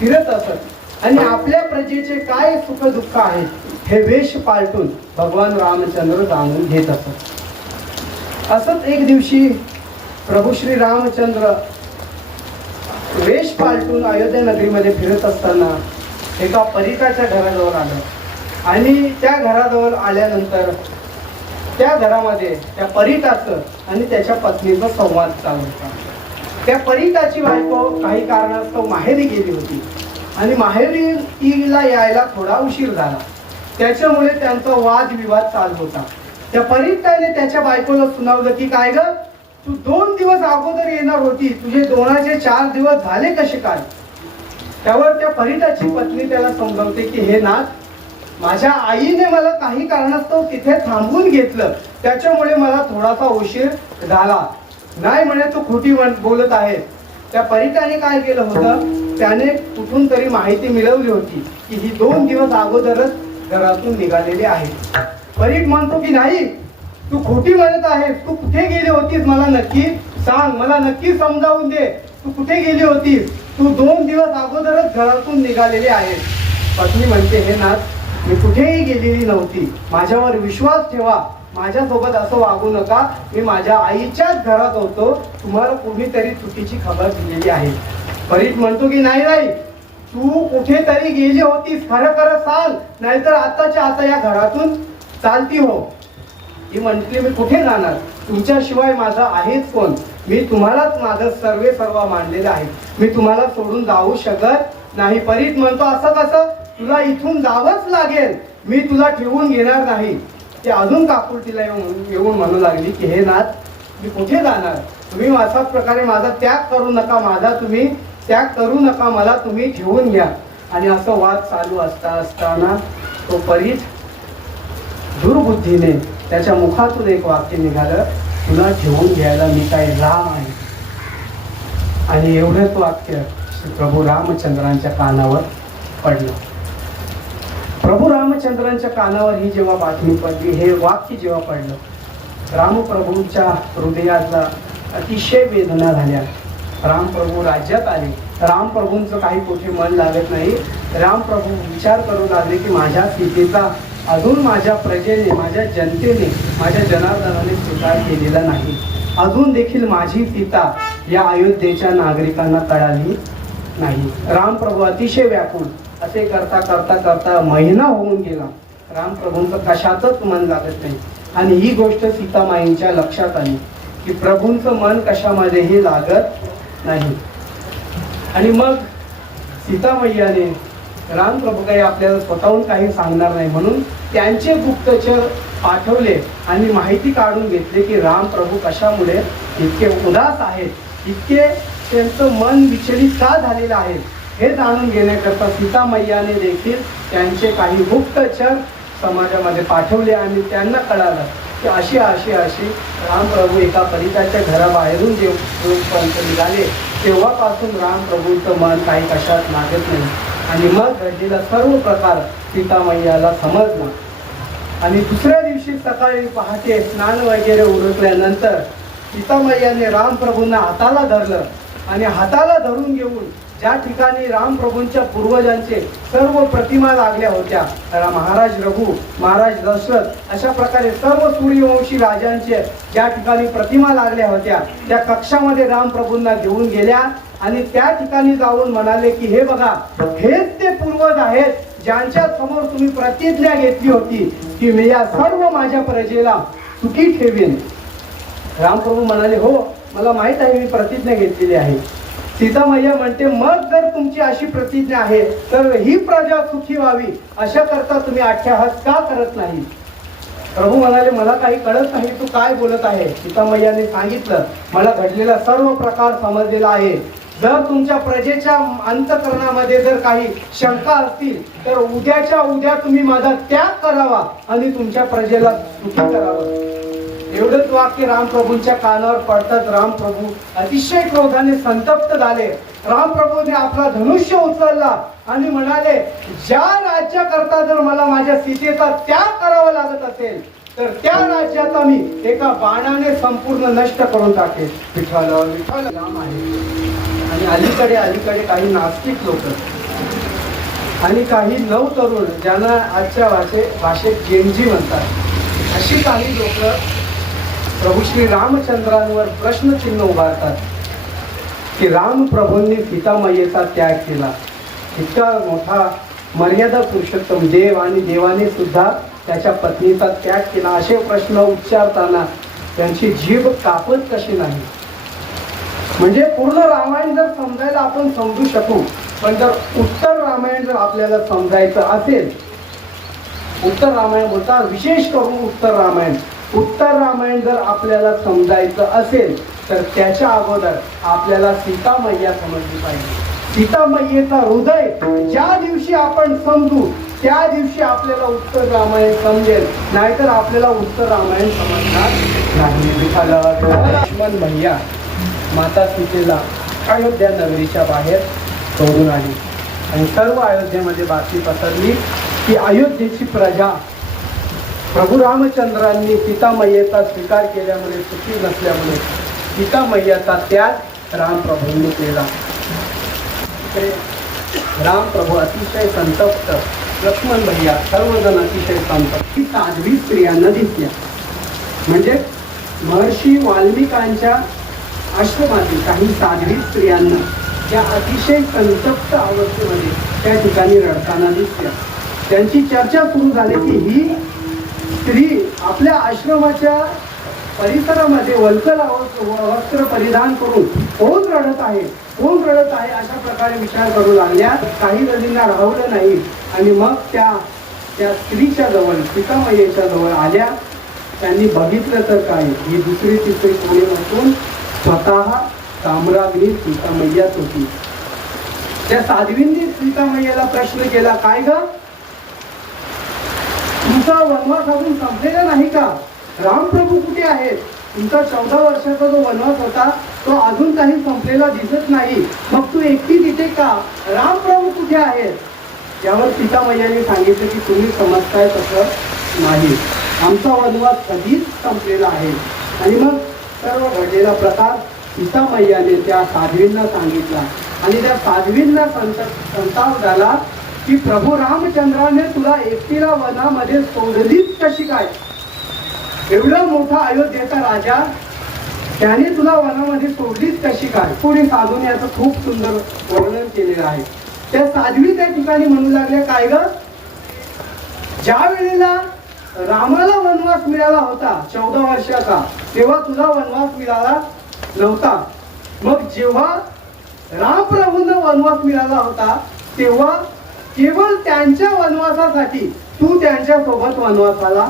फिरत असत आणि आपल्या प्रजेचे काय सुख दुःख आहेत हे वेश पालटून भगवान रामचंद्र जाणून घेत असत. असंच एक दिवशी प्रभू श्री रामचंद्र वेश पालटून अयोध्या नगरीमध्ये फिरत असताना एका परिटाच्या घराजवळ आलं आणि त्या घराजवळ आल्यानंतर त्या घरामध्ये त्या परिटाचं आणि त्याच्या पत्नीचा संवाद चालू होता. त्या परिटाची बायको काही कारणास्तव माहेरी गेली होती आणि माहेरीला यायला थोडा उशीर झाला. त्याच्यामुळे त्यांचा वादविवाद चालू होता. त्या परिटाने त्याच्या बायकोला सुनावलं की काय ग, तू 2 दिवस अगोदर येणार होती, तुझे 2चे 4 दिवस झाले कसे काय? त्यावर त्या परिटाची पत्नी त्याला समजावते की हे नाथ, माझ्या आईने मला काही कारणास्तव तिथे थांबवून घेतलं, त्याच्यामुळे मला थोडासा उशीर झाला. नाही म्हणे तू खोटी बोलत आहे. त्या परिटाने काय केलं होतं, त्याने कुठून तरी माहिती मिळवली होती की ही 2 दिवस अगोदरच घरातून निघालेली आहे. परीट म्हणतो की नाही, तू खोटी म्हणत आहेस, तू कुठे गेली होतीस मला नक्की सांग, मला नक्की समजावून दे, तू कुठे गेली होतीस, तू 2 दिवस अगोदरच घरातून निघालेली आहेस. पत्नी म्हणते हे नाथ, मी कुठेही गेलेली नव्हती, माझ्यावर विश्वास ठेवा, माझ्यासोबत असं वागू नका, मी माझ्या आईच्याच घरात होतो, तुम्हाला कोणीतरी चुकीची खबर दिलेली आहे. परीट म्हणतो की नाही नाही, तू कुठेतरी गेली होतीस, खरं खरं सांग, नाहीतर आताच्या आता या घरातून चालती हो. ती म्हटली मी कुठे जाणार, तुमच्याशिवाय माझा आहेच कोण, मी तुम्हालाच माझं सर्व मानलेलं आहे, मी तुम्हाला सोडून जाऊ शकत नाही. परीट म्हणतो असं कसं, तुला इथून जावंच लागेल, मी तुला ठेवून घेणार नाही. ते अजून काकुळतीला येऊन म्हणू लागली की हे नाथ, मी कुठे जाणार, तुम्ही अशाच प्रकारे माझा त्याग करू नका, माझा तुम्ही त्याग करू नका, मला तुम्ही ठेवून घ्या. आणि असं वाद चालू असताना तो परीट दुर्बुद्धीने त्याच्या मुखातून एक वाक्य निघालं, तुला ठेवून घ्यायला मी काय राम आहे. आणि एवढंच वाक्य प्रभू रामचंद्रांच्या कानावर पडलं. प्रभू रामचंद्रांच्या कानावर ही जेव्हा बातमी पडली, हे वाक्य जेव्हा पडलं, रामप्रभूंच्या हृदयातला अतिशय वेदना झाल्या. रामप्रभू राज्यात आले, रामप्रभूंचं काही कुठे मन लागत नाही. रामप्रभू विचार करू लागले की माझ्या सीतेचा अजून माझ्या प्रजेने, माझ्या जनतेने, माझ्या जनार्दनाने स्वीकार केलेला नाही. अजून देखील माझी सीता या अयोध्येच्या नागरिकांना कळाली नाही. रामप्रभू अतिशय व्याकुळ. असे करता करता करता महिना होऊन गेला, रामप्रभूंचं कशातच मन लागत नाही. आणि ही गोष्ट सीतामाईंच्या लक्षात आली की प्रभूंचं मन कशामध्येही लागत नाही. आणि मग सीतामय्याने, रामप्रभू काही आपल्याला स्वतःहून काही सांगणार नाही म्हणून त्यांचे गुप्तचर पाठवले आणि माहिती काढून घेतले की रामप्रभू कशामुळे इतके उदास आहेत, इतके त्यांचं मन विचलित का झालेलं आहे हे जाणून घेण्याकरता सीतामय्याने देखील त्यांचे काही गुप्तचर समाजामध्ये पाठवले आणि त्यांना कळालं की अशी रामप्रभू एका परिताच्या घराबाहेरून जेव्हापर्यंत निघाले तेव्हापासून रामप्रभूंचं मन काही कशात लागत नाही. आणि मग घडलेला सर्व प्रकार सीतामय्याला समजला. आणि दुसऱ्या दिवशी सकाळी पहाटे स्नान वगैरे उरकल्यानंतर सीतामय्याने रामप्रभूंना हाताला धरलं आणि हाताला धरून घेऊन ज्या ठिकाणी रामप्रभूंच्या पूर्वजांचे सर्व प्रतिमा लागल्या होत्या, महाराज रघु, महाराज दशरथ अशा प्रकारे सर्व सूर्यवंशी राजांचे ज्या ठिकाणी प्रतिमा लागल्या होत्या त्या कक्षामध्ये रामप्रभूंना घेऊन गेल्या आणि त्या ठिकाणी जाऊन म्हणाले की हे बघा, हेच ते पूर्वज आहेत ज्यांच्या समोर तुम्ही प्रतिज्ञा घेतली होती की मी या सर्व माझ्या प्रजेला सुखी ठेवीन. रामप्रभू म्हणाले हो, मला माहित आहे, मी प्रतिज्ञा घेतलेली आहे. सीतामय्या म्हणते मग जर तुमची अशी प्रतिज्ञा आहे तर ही प्रजा सुखी व्हावी अशा करता तुम्ही अट्टहास का करत नाही. प्रभू म्हणाले मला काही कळत नाही, तू काय बोलत आहे. सीतामय्याने सांगितलं मला घडलेला सर्व प्रकार समजलेला आहे. जर तुमच्या प्रजेच्या अंतःकरणामध्ये जर काही शंका असतील तर उद्याच्या उद्या तुम्ही माझा त्याग करावा आणि तुमच्या प्रजेला सुखी करावं. एवढंच वाक्य रामप्रभूंच्या कानावर पडताच रामप्रभू अतिशय क्रोधाने संतप्त झाले. रामप्रभूने आपला धनुष्य उचलला आणि म्हणाले ज्या राज्याकरता जर मला माझ्या सीतेचा त्याग करावा लागत असेल तर त्या राज्याचा मी एका बाणाने संपूर्ण नष्ट करून टाकेल. विठ्ठल विठ्ठल राम आहे. आणि अलीकडे काही नास्तिक लोक आणि काही नवतरुण ज्यांना आजच्या भाषेत जेनजी म्हणतात अशी काही लोक प्रभू श्री रामचंद्रांवर प्रश्नचिन्ह उभारतात की रामप्रभूंनी सीतामय्येचा त्याग केला. इतका मोठा मर्यादा पुरुषोत्तम देव आणि देवाने सुद्धा त्याच्या पत्नीचा त्याग केला असे प्रश्न उच्चारताना त्यांची जीभ कापत कशी नाही. म्हणजे पूर्ण रामायण जर समजायला आपण समजू शकू, पण जर उत्तर रामायण जर आपल्याला समजायचं असेल, उत्तर रामायण बोलता विशेष करून उत्तर रामायण जर आपल्याला समजायचं असेल तर त्याच्या अगोदर आपल्याला सीतामय्या समजली पाहिजे. सीतामय्येचा हृदय ज्या दिवशी आपण समजू त्या दिवशी आपल्याला उत्तर रामायण समजेल, नाहीतर आपल्याला उत्तर रामायण समजणार नाही. लक्ष्मण भैया माता सीतेला अयोध्या नगरीच्या बाहेर सोडून आली आणि सर्व अयोध्येमध्ये बातमी पसरली की अयोध्येची प्रजा प्रभू रामचंद्रांनी सीतामय्येचा स्वीकार केल्यामुळे सुखी नसल्यामुळे सीतामय्याचा त्याग रामप्रभूंनी केला. रामप्रभू अतिशय संतप्त, लक्ष्मण भैया सर्वजण अतिशय संतप्त. ही साध्वी स्त्रियांना दिसल्या. म्हणजे महर्षी वाल्मिकांच्या आश्रमातील काही साध्वी स्त्रियांना त्या अतिशय संतप्त अवस्थेमध्ये त्या ठिकाणी रडताना दिसल्या. त्यांची चर्चा सुरू झाली की ही स्त्री आपल्या आश्रमाच्या परिसरामध्ये वल्कल वस्त्र परिधान करून कोण रडत आहे अशा प्रकारे विचार करू लागल्या. काही जणींना राहवलं नाही आणि मग त्या स्त्रीच्या जवळ सीतामय्येच्या जवळ आल्या. त्यांनी बघितलं तर काय, ही दुसरी तिसरी कोणी नसून स्वतः साम्राज्ञी सीतामय्याच होती. त्या साध्वींनी सीतामय्याला प्रश्न केला, काय ग, तुमचा वनवास अजून संपलेला नाही का? रामप्रभू कुठे आहेत? तुमचा 14 वर्षाचा जो वनवास होता तो अजून काही संपलेला दिसत नाही, मग तू एकटी तिथे का? रामप्रभू कुठे आहेत? यावर सीतामय्याने सांगितलं की तुम्ही समजताय तसं नाही, आमचा वनवास कधीच संपलेला आहे. आणि मग सर्व घडलेला प्रकार सीतामय्याने त्या साध्वींना सांगितला आणि त्या साध्वींना संताप झाला की प्रभू रामचंद्राने तुला एकटीला वनामध्ये सोडलीच कशी काय? एवढा मोठा अयोध्येचा राजा, त्याने तुला वनामध्ये सोडलीच कशी काय? पुढे साधून याचं खूप सुंदर वर्णन केलेलं आहे. त्या साध्वी त्या ठिकाणी म्हणू लागल्या, काय ग, ज्या वेळेला रामाला वनवास मिळाला होता 14 वर्षाचा तेव्हा तुला वनवास मिळाला नव्हता. मग जेव्हा रामप्रभूंना वनवास मिळाला होता तेव्हा केवळ त्यांच्या वनवासासाठी तू त्यांच्या सोबत वनवासाला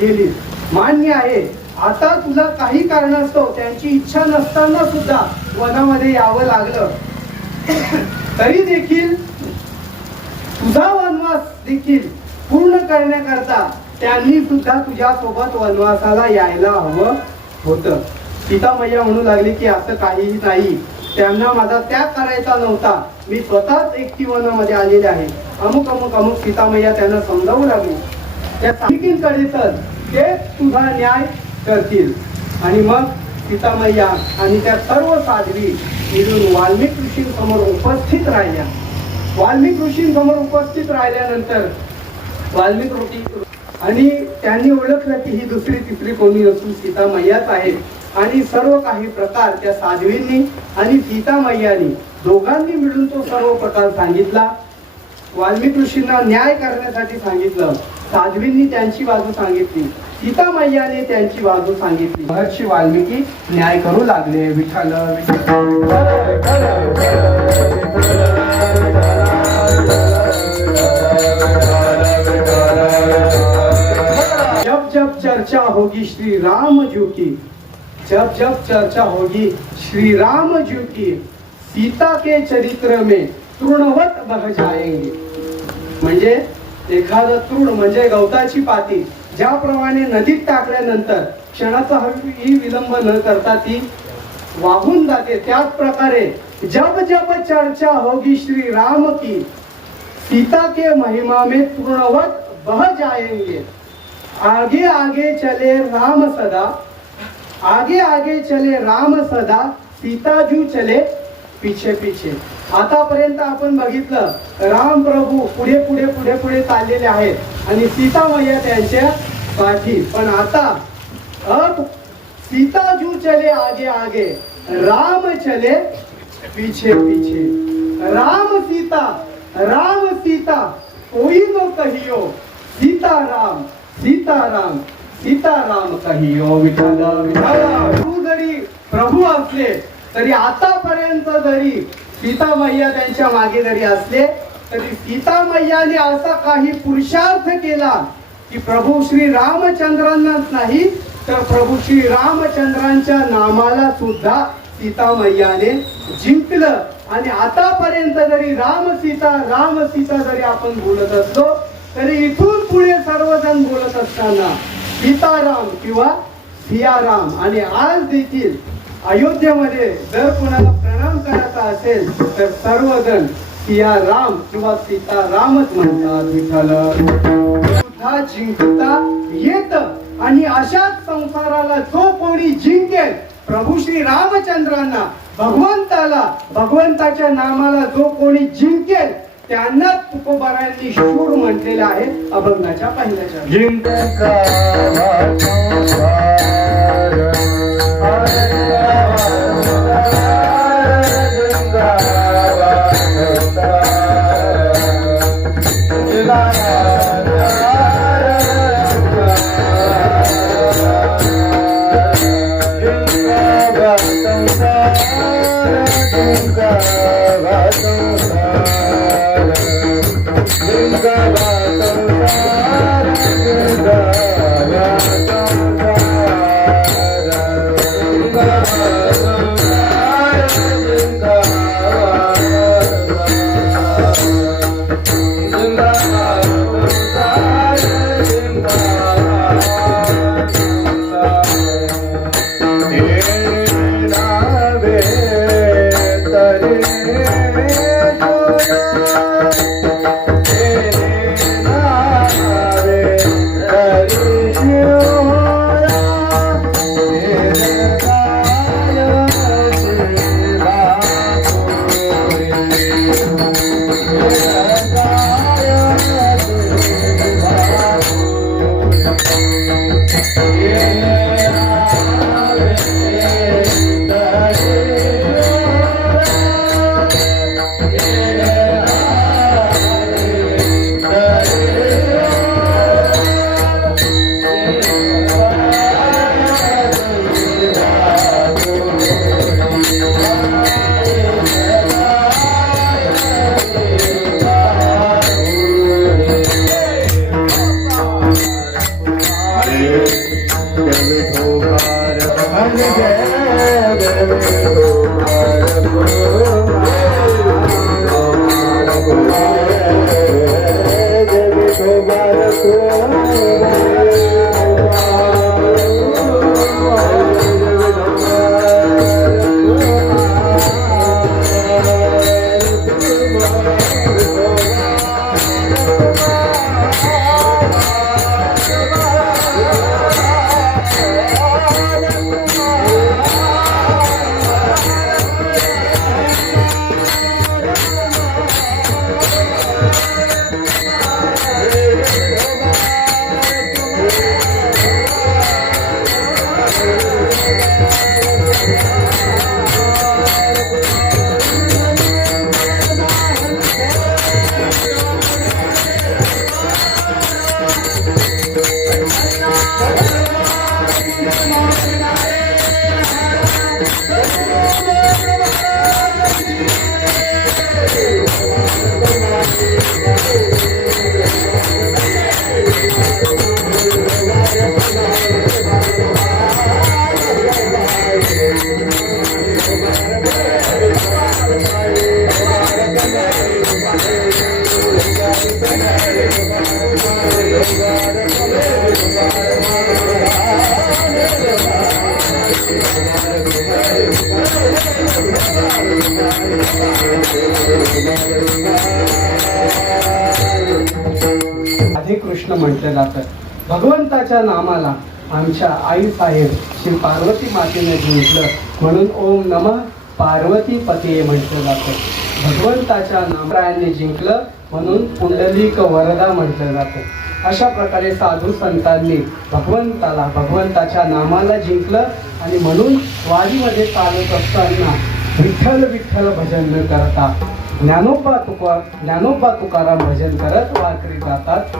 गेलीस. मान्य आहे, आता तुला काही कारणास्तव त्यांची इच्छा नसताना सुद्धा वनामध्ये यावं लागलं, तरी देखील तुझा वनवास देखील पूर्ण करण्याकरता त्यांनी सुद्धा तुझ्यासोबत वनवासाला यायला हवं होतं. सीतामय्या म्हणू लागली की असं काहीही नाही, त्यांना माझा त्याग करायचा नव्हता, मी स्वतःच एकटी वनामध्ये आलेले आहे. अमुक अमुक अमुक सीतामय्या त्यांना समजावू लागली. त्या साधिकींकडे तर ते तुझा न्याय करतील. आणि मग सीतामय्या आणि त्या सर्व साध्वी मिळून वाल्मिक ऋषींसमोर उपस्थित राहिल्या. वाल्मिक ऋषींसमोर उपस्थित राहिल्यानंतर वाल्मिक ऋषी आणि त्यांनी ओळखलं की ही दुसरी तिसरी कोणी नसून सीतामय्याच आहे. आणि सर्व काही प्रकार त्या साध्वींनी आणि सीतामय्यानी दोघांनी मिळून तो सर्व प्रकार सांगितला. वाल्मिक ऋषींना न्याय करण्यासाठी सांगितलं. साध्वींनी त्यांची बाजू सांगितली, सीतामय्याने त्यांची बाजू सांगितली. महर्षी वाल्मिकी न्याय करू लागले. विठ्ठल जब जब चर्चा होगी श्री राम जी की, जब जब चर्चा होगी श्री राम जी की, सीता के चरित्र में तृणवत बह जाएंगे. म्हणजे एखादं तृण म्हणजे गवताची पाती ज्याप्रमाणे नदीत टाकल्यानंतर क्षणाचाही विलंब न करता ती वाहून जाते, त्याच प्रकारे जब जब चर्चा होगी श्री राम की, सीता के महिमा में तृणवत बह जाएंगे. आगे आगे चले राम सदा, आगे आगे चले राम सदा, सीताजू चले पीछे पीछे. आतापर्यंत आपण बघितलं राम प्रभू पुढे पुढे पुढे पुढे चाललेले आहेत आणि सीतामय्या त्यांच्या पाठी. पण आता अब सीताजू चले आगे आगे, राम चले पीछे पीछे. राम सीता कोई न कहियो, सीताराम सीताराम सीताराम कहियो. विठ्ठल विठ्ठल. तू जरी प्रभू असले तरी आतापर्यंत जरी सीतामय्या त्यांच्या मागे जरी असले तरी सीतामय्याने असा काही पुरुषार्थ केला की प्रभू श्री रामचंद्रांनाच नाही तर प्रभू श्री रामचंद्रांच्या नामाला सुद्धा सीतामय्याने जिंकलं. आणि आतापर्यंत जरी राम सीता जरी आपण बोलत असलो तरी इथून पुढे सर्वजण बोलत असताना सीताराम किंवा सियाराम. आणि आज देखील अयोध्येमध्ये जर कोणाला प्रणाम करायचा असेल तर सर्वजण सियाराम किंवा सीतारामच म्हणतात. विठ्ठल सुद्धा जिंकता येत. आणि अशाच संसाराला जो कोणी जिंकेल, प्रभू श्री रामचंद्रांना, भगवंताला, भगवंताच्या नामाला जो कोणी जिंकेल त्यांनाच तुकोबारायांनी शूर म्हटलेले आहे अभंगाच्या पहिल्याच्या. राधे कृष्ण म्हटलं जातं. भगवंताच्या नामाला आमच्या आई साहेब श्री पार्वती मातेने जिंकलं म्हणून ओम नमः पार्वती पते म्हटलं जातं. भगवंताच्या नामरायांनी जिंकलं म्हणून पुंडलिक वरदा म्हटलं जातं. अशा प्रकारे साधू संतांनी भगवंताच्या नामाला जिंकलं आणि म्हणून वारीमध्ये चालत असताना विठ्ठल विठ्ठल भजन न करता ज्ञानोबा तुकाराम भजन करत वारकरी जातात.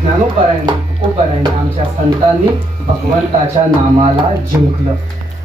ज्ञानोबारायांनी तुकोबारायांनी आमच्या संतांनी भगवंताच्या नामाला जिंकलं.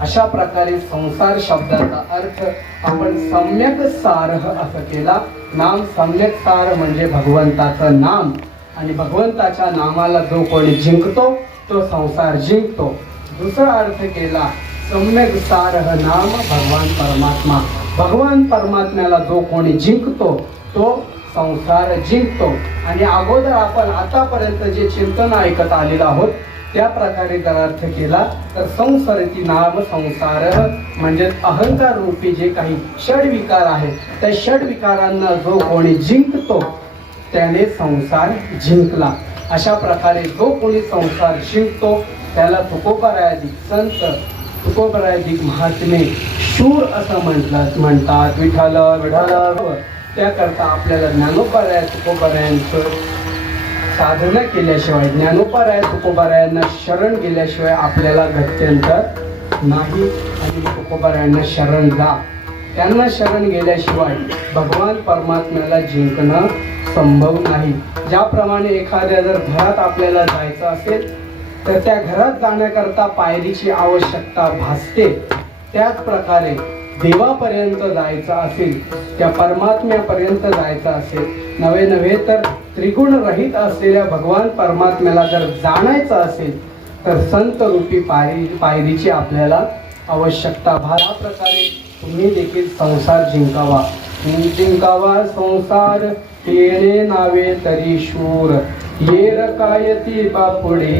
अशा प्रकारे संसार शब्दाचा अर्थ आपण सम्यक सारह असं केला. नाम सम्यक सार म्हणजे भगवंताचं नाम आणि भगवंताच्या नामाला जो कोणी जिंकतो तो संसार जिंकतो. दुसरा अर्थ केला सम्यक सारह नाम भगवान परमात्मा. भगवान परमात्म्याला जो कोणी जिंकतो तो संसार जिंकतो. आणि अगोदर आपण आतापर्यंत जे चिंतन ऐकत आलेलो आहोत त्या प्रकारे जर अर्थ केला तर संसरती नाम संसार म्हणजे अहंकार रूपी जे काही षडविकार आहेत त्या षडविकारांना जो कोणी जिंकतो त्याने संसार जिंकला. अशा प्रकारे जो कोणी संसार जिंकतो त्याला तुकोबारायाधिक संत तुकोबारायाधिक महात्मे शूर असं म्हणतात. विठ्ठल विठ्ठल त्याकरता आपल्याला ज्ञानोबाराया तुकोबारायांचं साधना केल्याशिवाय ज्ञानोबाराया तुकोबारायांना शरण गेल्याशिवाय आपल्याला गत्यंतर नाही. आणि तुकोबारायांना शरण जा. त्यांना शरण गेल्याशिवाय भगवान परमात्म्याला जिंकणं संभव नाही. ज्याप्रमाणे एखाद्या जर घरात आपल्याला जायचं असेल तर त्या घरात जाण्याकरता पायरीची आवश्यकता भासते. त्याच प्रकारे देवापर्यंत जायचं असेल त्या परमात्म्यापर्यंत जायचं असेल नव्हे तर त्रिगुण रहित असलेल्या भगवान परमात्म्याला जर जाणायचं असेल तर संत रूपी पायरीची आपल्याला आवश्यकता भासते. या प्रकारे तुम्ही देखील संसार जिंकावा संसार येणे नावे तरी शूर येर कायती बापुडे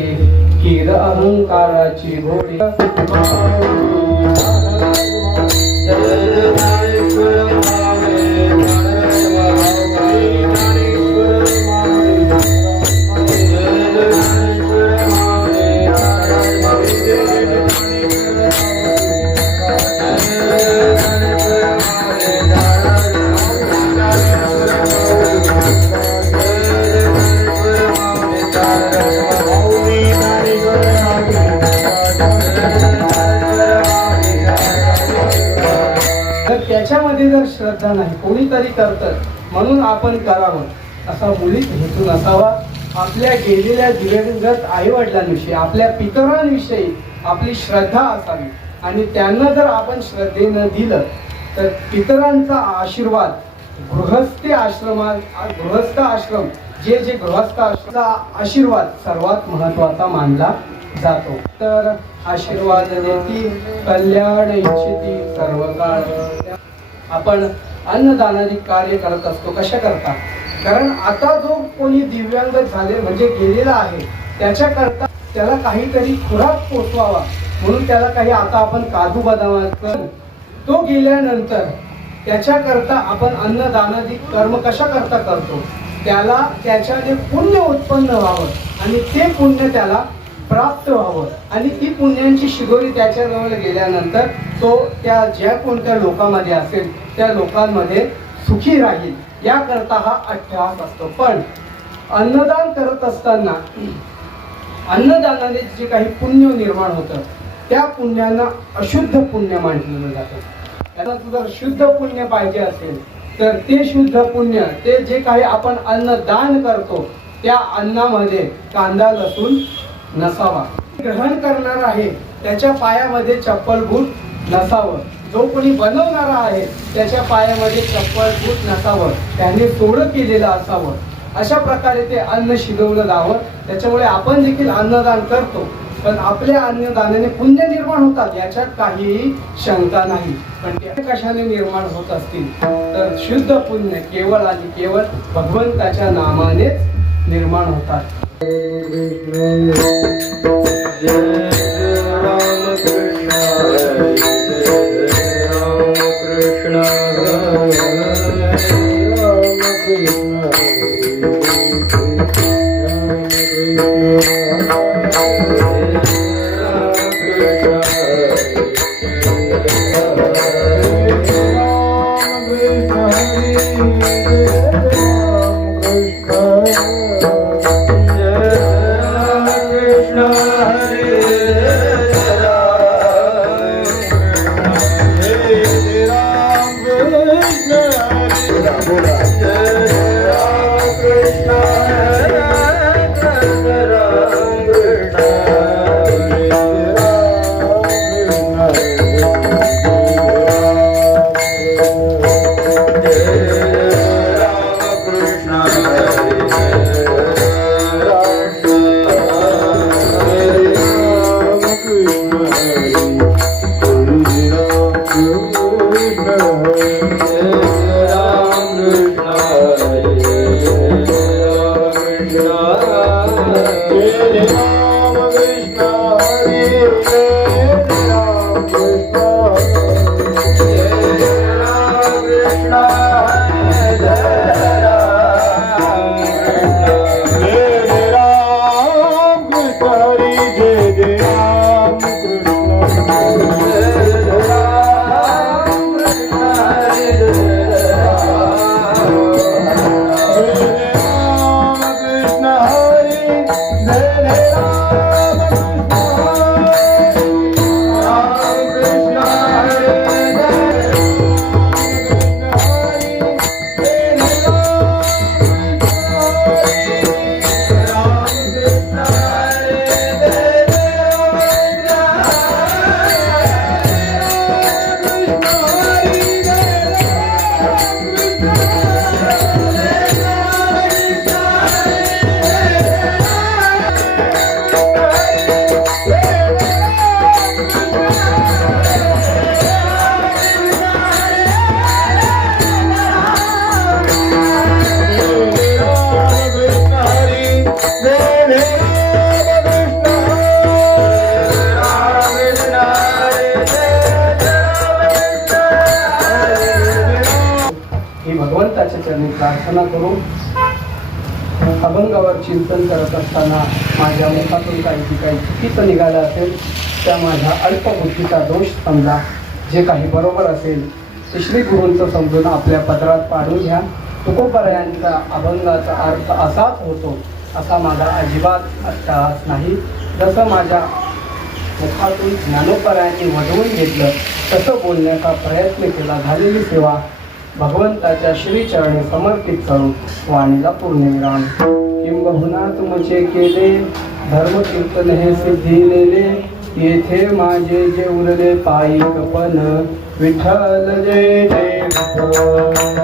कीर अहंकाराची घोडी. त्याच्यामध्ये जर श्रद्धा नाही कोणीतरी करतं म्हणून आपण करावं असा मुळीच हेतू नसावा. आपल्या गेलेल्या दिवंगत आई वडिलांविषयी आपल्या पितरांविषयी आपली श्रद्धा असावी आणि त्यांना जर आपण श्रद्धेनं दिलं तर पितरांचा आशीर्वाद गृहस्थ आश्रम जे गृहस्थ आश्रमाचा आशीर्वाद सर्वात महत्वाचा मानला जातो. तर आशीर्वाद देती कल्याण इच्छिती सर्व काळ. आपण अन्नदानादी कार्य करत असतो. कशा करता? कारण आता जो कोणी दिव्यांगत झाले म्हणजे गेलेला आहे त्याच्याकरता त्याला काहीतरी खुराक पोचवावा म्हणून त्याला काही आता आपण काजू बदामाचा तो गेल्यानंतर त्याच्याकरता आपण अन्नदानादी कर्म कशा करता करतो त्याला त्याच्याने पुण्य उत्पन्न व्हावं आणि ते पुण्य त्याला प्राप्त व्हावं आणि ती पुण्यांची शिदोरी त्याच्याजवळ गेल्यानंतर तो त्या ज्या कोणत्या लोकांमध्ये असेल त्या लोकांमध्ये सुखी राहील याकरता हा अट्टहास असतो. पण अन्नदान करत असताना अन्नदानाने जे काही पुण्य निर्माण होतं त्या पुण्यांना अशुद्ध पुण्य मानलं जातं. त्याला जर शुद्ध पुण्य पाहिजे असेल तर ते शुद्ध पुण्य ते जे काही आपण अन्नदान करतो त्या अन्नामध्ये कांदा लसूण नसावा. ग्रहण करणार आहे त्याच्या पायामध्ये चप्पल बूट नसावं. जो कोणी बनवणारा आहे त्याच्या पायामध्ये चप्पल बूट नसावं. त्याने सोडं केलेलं असावं. अशा प्रकारे ते अन्न शिजवलं जावं. त्याच्यामुळे आपण देखील अन्नदान करतो पण आपल्या अन्नदानाने पुण्य निर्माण होतात याच्यात काहीही शंका नाही. पण ते कशाने निर्माण होत असतील तर शुद्ध पुण्य केवळ आणि केवळ भगवंताच्या नामानेच निर्माण होतात. जय राम कृष्ण भगवंताच्या चरणी प्रार्थना करू. अभंगावर चिंतन करत असताना माझ्या मुखातून काही चुकीचं निघालं असेल त्या माझ्या अल्पबुद्धीचा दोष समजा. जे काही बरोबर असेल ते श्री गुरूंचं समजून आपल्या पदरात पाडून घ्या. तुकोबरायांचा अभंगाचा अर्थ असाच होतो असा माझा अजिबात अट्टहास नाही. जसं माझ्या मुखातून ज्ञानोबरायांनी वधवून घेतलं तसं बोलण्याचा प्रयत्न केला. झालेली सेवा भगवंताच्या श्रीचरणी समर्पित करून वाणीला पूर्णविराम. किंबहुना तुमचे केले धर्म कीर्तन हे सिद्धिलेले येथे माझे जे उरले पायिक पण विठ्ठल जय जय विठ्ठल.